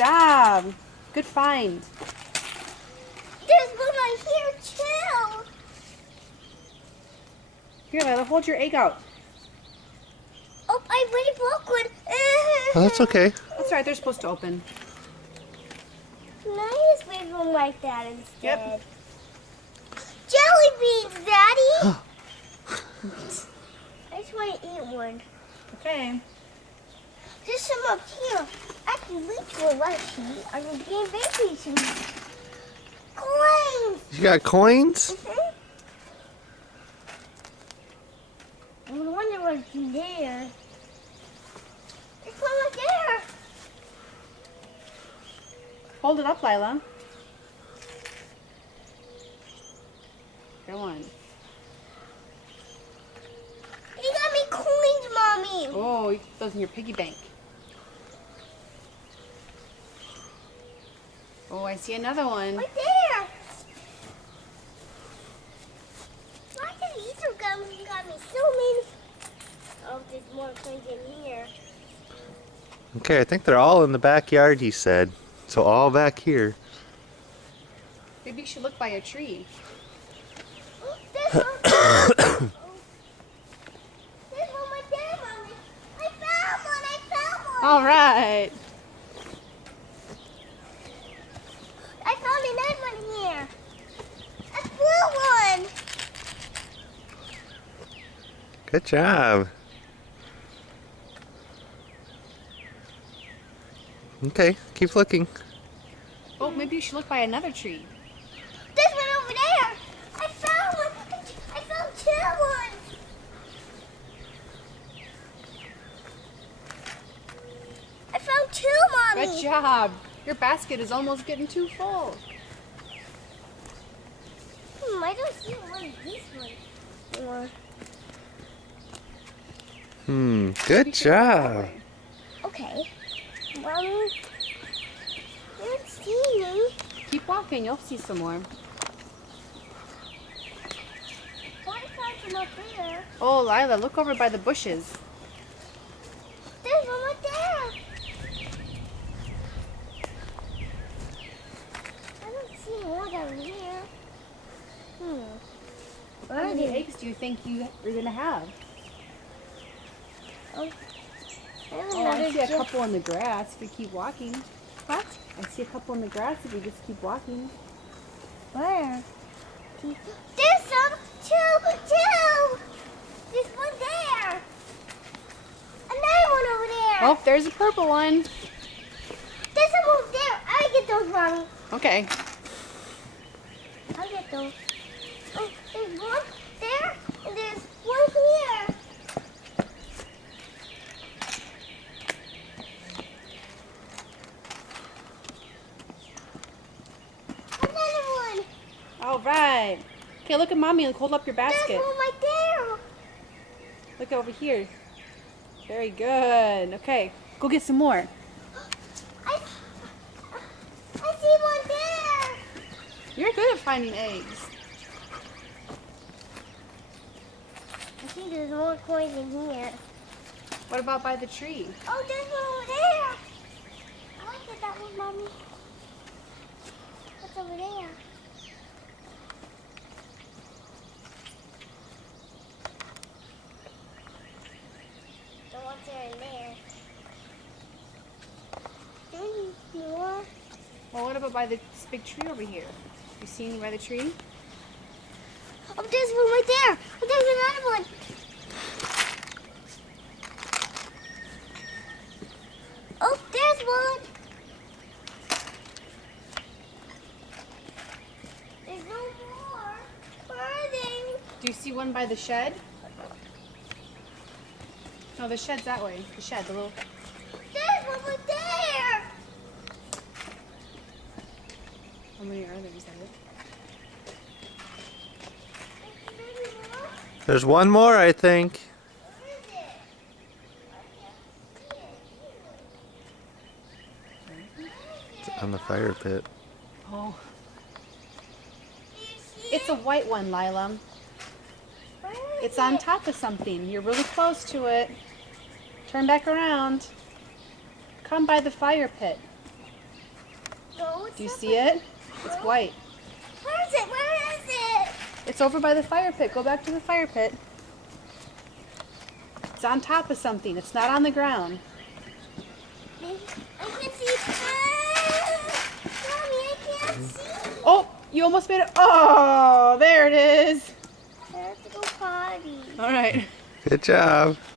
job. Good find. There's one right here too. Here, Lila, hold your egg out. Oh, I already broke one. Oh, that's okay. That's right, they're supposed to open. Can I just leave one like that instead? Yep. Jelly beans, Daddy! I just want to eat one. Okay. There's some up here. I can reach one right here. I can give baby some coins. You got coins? I wonder what's in there. There's one right there. Hold it up, Lila. Go on. You got me coins, Mommy. Oh, you put those in your piggy bank. Oh, I see another one. Right there. Why did Easter got me so many? Oh, there's more coins in here. Okay, I think they're all in the backyard, he said. So all back here. Maybe you should look by a tree. There's one. There's one right there, Mommy. I found one. I found one. All right. I found another one here. A blue one. Good job. Okay, keep looking. Oh, maybe you should look by another tree. There's one over there. I found one. I found two ones. I found two, Mommy. Good job. Your basket is almost getting too full. I don't see one of these ones. Good job. Okay. Mommy, you don't see me. Keep walking, you'll see some more. Why found some up there? Oh, Lila, look over by the bushes. There's one right there. I don't see more down here. How many eggs do you think you're going to have? There's Oh, I another see a gem. couple in the grass if you keep walking. What? I see a couple in the grass if you just keep walking. Where? There's some two. There's one there. Another one over there. Oh, there's a purple one. There's some over there. I get those, Mommy. Okay. I'll get those. Oh, there's one there, and there's one here. Another one. All right. Okay, look at Mommy. Hold up your There's basket. one right there. Look over here. Very good. Okay, go get some more. I see one there. You're good at finding eggs. I think there's more coins in here. What about by the tree? Oh, there's one over there. I want to get that one, Mommy. What's over there? Don't want there in there. There's more. Well, what about by this big tree over here? You see any by the tree? Oh, there's one right there. Oh, there's another one. Oh, there's one. There's no more. Where are they? Do you see one by the shed? No, the shed's that way. The shed, the little... There's one right there. How many are there? Is that it? Maybe more. There's one more, I think. Where is it? It's on the fire pit. Oh. It's a white one, Lila. It's on top of something. You're really close to it. Turn back around. Come by the fire pit. go. Do you see it? It's white. Where is it? Where is it? It's over by the fire pit. Go back to the fire pit. It's on top of something. It's not on the ground. I can see. Mommy, I can't see. Oh, you almost made it. Oh, there it is. I have to go potty. All right. Good job.